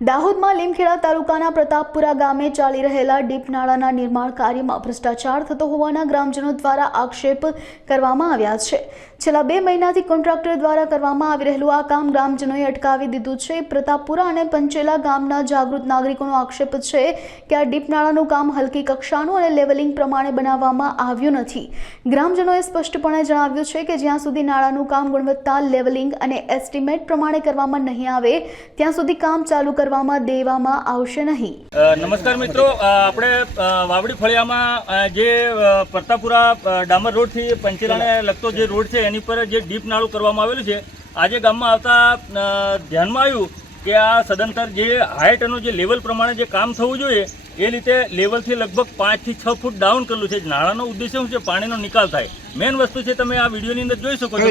દાહોદમાં લીમખેડા તાલુકાના પ્રતાપપુરા ગામે ચાલી રહેલા ડીપ નાળાના નિર્માણ કાર્યમાં ભ્રષ્ટાચાર થતો હોવાના ગ્રામજનો દ્વારા આક્ષેપ કરવામાં આવ્યા છે। છેલ્લા 2 મહિનાથી કોન્ટ્રાક્ટર દ્વારા કરવામાં આવી રહેલું આ કામ ગ્રામજનોએ અટકાવી દીધું છે। પ્રતાપપુરા અને પંચેલા ગામના જાગૃત નાગરિકોનો આક્ષેપ છે કે આ ડીપ નાળાનું કામ હલકી કક્ષાનું અને લેવલિંગ પ્રમાણે બનાવવામાં આવ્યું નથી। ગ્રામજનોએ સ્પષ્ટપણે જણાવ્યું છે કે જ્યાં સુધી નાળાનું કામ ગુણવત્તા, લેવલિંગ અને એસ્ટિમેટ પ્રમાણે કરવામાં નહીં આવે ત્યાં સુધી કામ ચાલુ કરવામાં દેવામાં આવશે નહીં। નમસ્કાર મિત્રો, આપણે વાવડી ફળિયામાં જે પ્રતાપપુરા ડામર રોડ થી પંચેલાને લગતો જે રોડ છે એની પર જે ડીપ નાળું કરવામાં આવેલું છે। આજે ગામમાં આવતા ધ્યાનમાં આવ્યું કે આ સદંતર જે હાઇટ અને જે લેવલ પ્રમાણે જે કામ થવું જોઈએ એ રીતે લેવલથી લગભગ 5 થી 6 ફૂટ ડાઉન કરેલું છે। નાળાનો ઉદ્દેશ્ય શું છે? પાણીનો નિકાલ થાય। મેઇન વસ્તુ છે, તમે આ વિડીયોની અંદર જોઈ શકો છો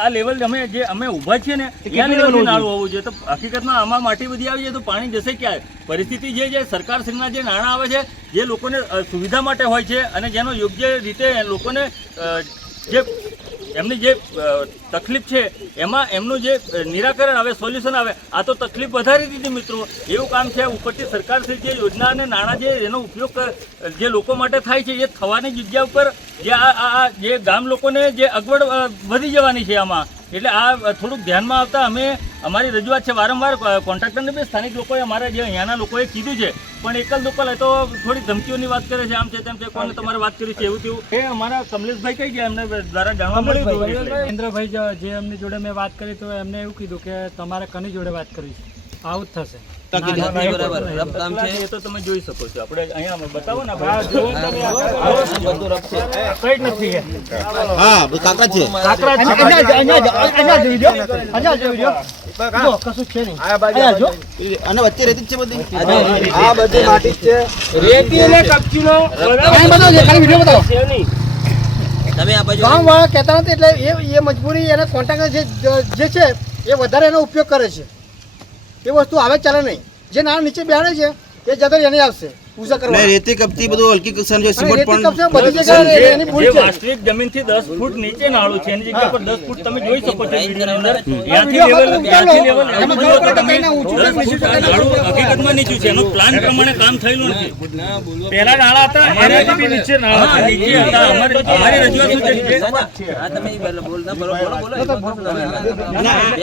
આ લેવલ અમે ઊભા છીએ ને ત્યાં લેવલથી નાળું હોવું જોઈએ। તો હકીકતમાં આમાં માટી બધી આવી જાય તો પાણી જશે ક્યાં? પરિસ્થિતિ જે સરકારશ્રીના જે નાણાં આવે છે જે લોકોને સુવિધા માટે હોય છે અને જેનો યોગ્ય રીતે લોકોને જે એમની જે તકલીફ છે એમાં એમનું જે નિરાકરણ આવે, સોલ્યુશન આવે। આ તો તકલીફ વધારી દીધી મિત્રો, એવું કામ છે। ઉપરથી સરકારશ્રી જે યોજના અને નાણાં જે એનો ઉપયોગ જે લોકો માટે થાય છે એ થવાની જગ્યા ઉપર જે જે ગામ લોકોને જે અગવડ વધી જવાની છે આમાં, એટલે આ થોડુંક ધ્યાનમાં આવતા અમે અમારી રજૂઆત છે વારંવાર કોન્ટ્રાક્ટરને બી સ્થાનિક લોકોએ અમારા જે અહીંયાના લોકોએ કીધું છે, પણ એક જ લોકો તો થોડી ધમકીઓની વાત કરે છે, આમ છે તેમ છે, કોને તમારે વાત કરી છે એવું તેવું। એ અમારા કમલેશભાઈ કઈ ગયા, એમને દ્વારા જાણવા મળ્યું। મહેન્દ્રભાઈ જે એમની જોડે મેં વાત કરી તો એમને એવું કીધું કે તમારે કની જોડે વાત કરવી છે, આવું જ થશે। તો તમે જોઈ શકો છો, આપણે અહીંયા બતાવો ને કઈ નથી અને વચ્ચે રેતી જ છે બધી, આ બધી માટી જ છે, રેતી અને કપચીનો ખાલી વિડિયો બતાવો। તમે આ બાજુ ગામ વાળા કહેતા નથી, એટલે એ મજબૂરી એને કોન્ટ્રાક્ટર જે છે એ વધારે એનો ઉપયોગ કરે છે। એ વસ્તુ આવે ચાલે નહીં, જે નાના નીચે બેહાડે છે એ જતો એને આવશે પૂજા કરવા। રેતી કપચી બધું હલકી કક્ષાનું છે, સિમેન્ટ પણ બધી જગ્યાએ એની ભૂલ છે। વાસ્તવિક જમીનથી 10 ફૂટ નીચે નાળું છે, એની જગ્યા પર 10 ફૂટ તમે જોઈ શકો છો વિડિયોની અંદર। ત્યાંથી લેવલ એમ જુઓ તો તમે 10 ફૂટ નાળું હકીકતમાં નીચું છે, એનું પ્લાન પ્રમાણે કામ થયેલું નથી। પહેલા નાળા હતા એનાથી બી નીચે નાળા નીચે હતા। અમારી રજૂઆત શું છે? આ તમે બોલતા બોલો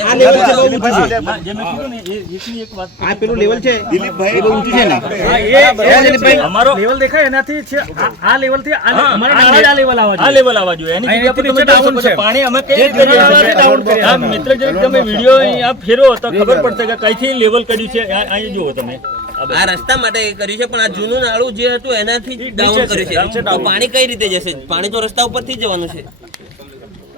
આ લેવલ છે બહુ ઊંચું છે, જે મેં કીધું ને એની એક વાત, આ પેલું લેવલ છે દિલીપભાઈ બહુ ઊંચું છે ને, અમારો લેવલ દેખાય એનાથી છે આ લેવલ થી અમારા નાળા આ લેવલ આવવા જોઈએ, આ લેવલ આવવા જોઈએ। એની જગ્યા પર તમે ડાઉન છે પાણી, અમે કઈ રીતે ડાઉન કરીએ? આ મિત્ર જરીક તમે વિડિયો આ ફેરવો તો ખબર પડશે કે કઈથી લેવલ કર્યું છે। અહીં જુઓ તમે, આ રસ્તા માટે કર્યું છે, પણ આ જૂનું નાળું જે હતું એનાથી ડાઉન કર્યું છે। તો પાણી કઈ રીતે જશે? પાણી તો રસ્તા ઉપરથી જવાનું છે।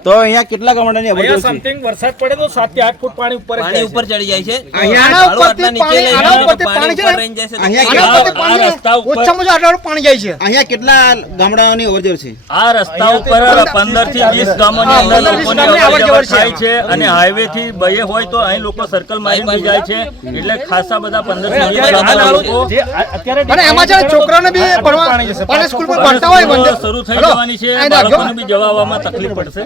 તો અહીંયા કેટલા ગામડાની અવર છે? સમથિંગ વરસાદ પડે તો 7 થી 8 ફૂટ પાણી ઉપર ચડી જાય છે। આના ઉપરથી પાણી છે, ઓછામાં ઓછું પાણી જાય છે। અહીંયા કેટલા ગામડાઓની અવર છે? આ રસ્તા ઉપર 15 થી 20 ગામોની અંદર લોકોની અવર થાય છે, અને હાઈવે થી બયે હોય તો અહીં લોકો સર્કલ મારીને જાય છે, એટલે ખાસા બધા 15 થી 20 ગામના લોકો અને એમાં છે છોકરાઓને બી ભણવા સ્કૂલમાં ભણતા હોય બંધ શરૂ થઈ જવાની છે, બાળકોને બી જવા આવવામાં તકલીફ પડશે।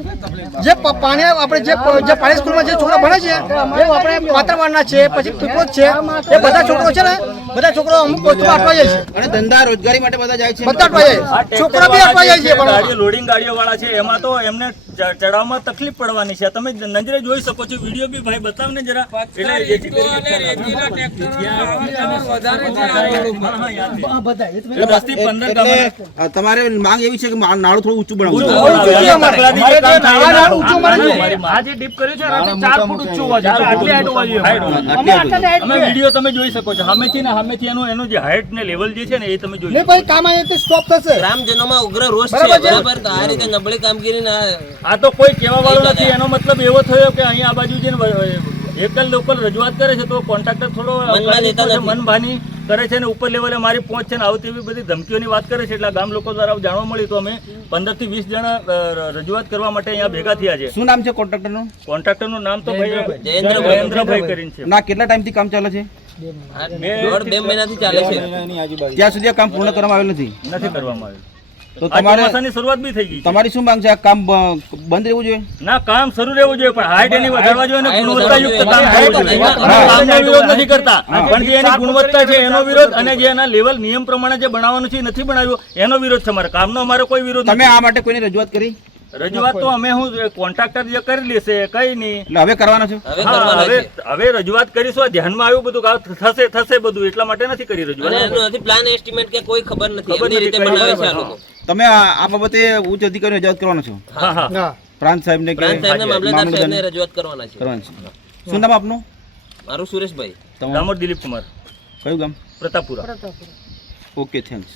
જે પાણી આપણે જે પાણી સ્કૂલમાં જે છોકરા ભણે છે એ આપણે વાતાવરણના છે, પછી પીપળો છે, એ બધા છોકરો છે ને, બધા છોકરો અમુક વસ્તુ અટવાઈ જાય છે અને ધંધા રોજગારી માટે બધા જાય છે, બધા અટવાઈ જાય છે, છોકરા બી અટવાઈ જાય છે। ગાડીઓ લોડિંગ ગાડીઓ વાળા છે એમાં તો એમને ચડાવવામાં તકલીફ પડવાની છે। તમે નજરે જોઈ શકો છો, વિડીયો બી ભાઈ બતાવ ને જરા, એટલે જેથી તમારે માંગ એવી છે કે નાળું થોડું ઊંચું બનાવવું વિડીયો તમે જોઈ શકો છો, સામેથી એનું જે હાઈટ ને લેવલ જે છે ને એ તમે જોઈ શકો ભાઈ કામ આવે તો સ્ટોપ થશે। ગ્રામજનોમાં ઉગ્ર રોષ છે, બરાબર? તો આ રીતે નબળી કામગીરી આ તો કોઈ કહેવા વાળો નથી। એનો મતલબ એવો થયો કે અહીંયા આ બાજુ જે એકલ લોકલ રજૂઆત કરે છે તો કોન્ટ્રાક્ટર થોડો મનભાની કરે છે, ને ઉપર લેવલે મારી પહોંચ છે ને આવતી એવી બધી ધમકીઓની વાત કરે છે। એટલે ગામ લોકો દ્વારા જાણવા મળ્યું તો અમે 15 થી 20 જણા રજૂઆત કરવા માટે અહીંયા ભેગા થયા છે। શું નામ છે કોન્ટ્રાક્ટરનું? કોન્ટ્રાક્ટરનું નામ તો ભાઈ જયેન્દ્રભાઈ કરીને છે। ના કેટલા ટાઈમથી કામ ચાલે છે? 2 મહિનાથી ચાલે છે। ત્યાં સુધી કામ પૂર્ણ કરવામાં આવેલ નથી કરવામાં આવ્યું। તો આ તમારે ચોમાસાની શરૂઆત બી થઈ ગઈ છે. તમારી શું માંગ છે? આ કામ બંધ રહેવું જોઈએ? ના, કામ શરૂ રહેવું જોઈએ, પણ હાઈટ એની વધારવા જોઈએ અને ગુણવત્તાયુક્ત કામ થવું જોઈએ. અમે કામનો વિરોધ નથી કરતા, પણ જે એની ગુણવત્તા છે એનો વિરોધ, અને જે એના લેવલ નિયમ પ્રમાણે જે બનાવવાનું છે એ નથી બનાવ્યું એનો વિરોધ છે અમારે. કામનો અમારે કોઈ વિરોધ તમે નથી. આ માટે કોઈને રજૂઆત કરી? રજૂઆત તો અમે કોન્ટ્રાક્ટર જે કરી લેશે કઈ નહીં. એટલે હવે કરવાના છો? હવે હા, કરવાના હવે છે. હવે રજૂઆત કરીશું. આ ધ્યાનમાં આવ્યું બધું કે થશે બધું, એટલા માટે નથી કરી અને રજૂઆત. એનું નથી પ્લાન એસ્ટિમેટ કે કોઈ ખબર નથી, ખબર એમની નથી, રીતે કઈ બનાવે છે ખબર આ લોકો. તમે આ બાબતે ઉચ્ચ અધિકારીને રજૂઆત કરવાના છો? હા હા હા પ્રાંત સાહેબને કે પ્રાંત સાહેબને મામલતદાર સાહેબને મામલતદારને રજૂઆત કરવાના છે. કરવાની છે. શું નામ આપનું? મારું સુરેશભાઈ. તમારું દામોદ દિલીપ કુમાર, કયું ગામ? પ્રતાપપુરા. Okay, thanks.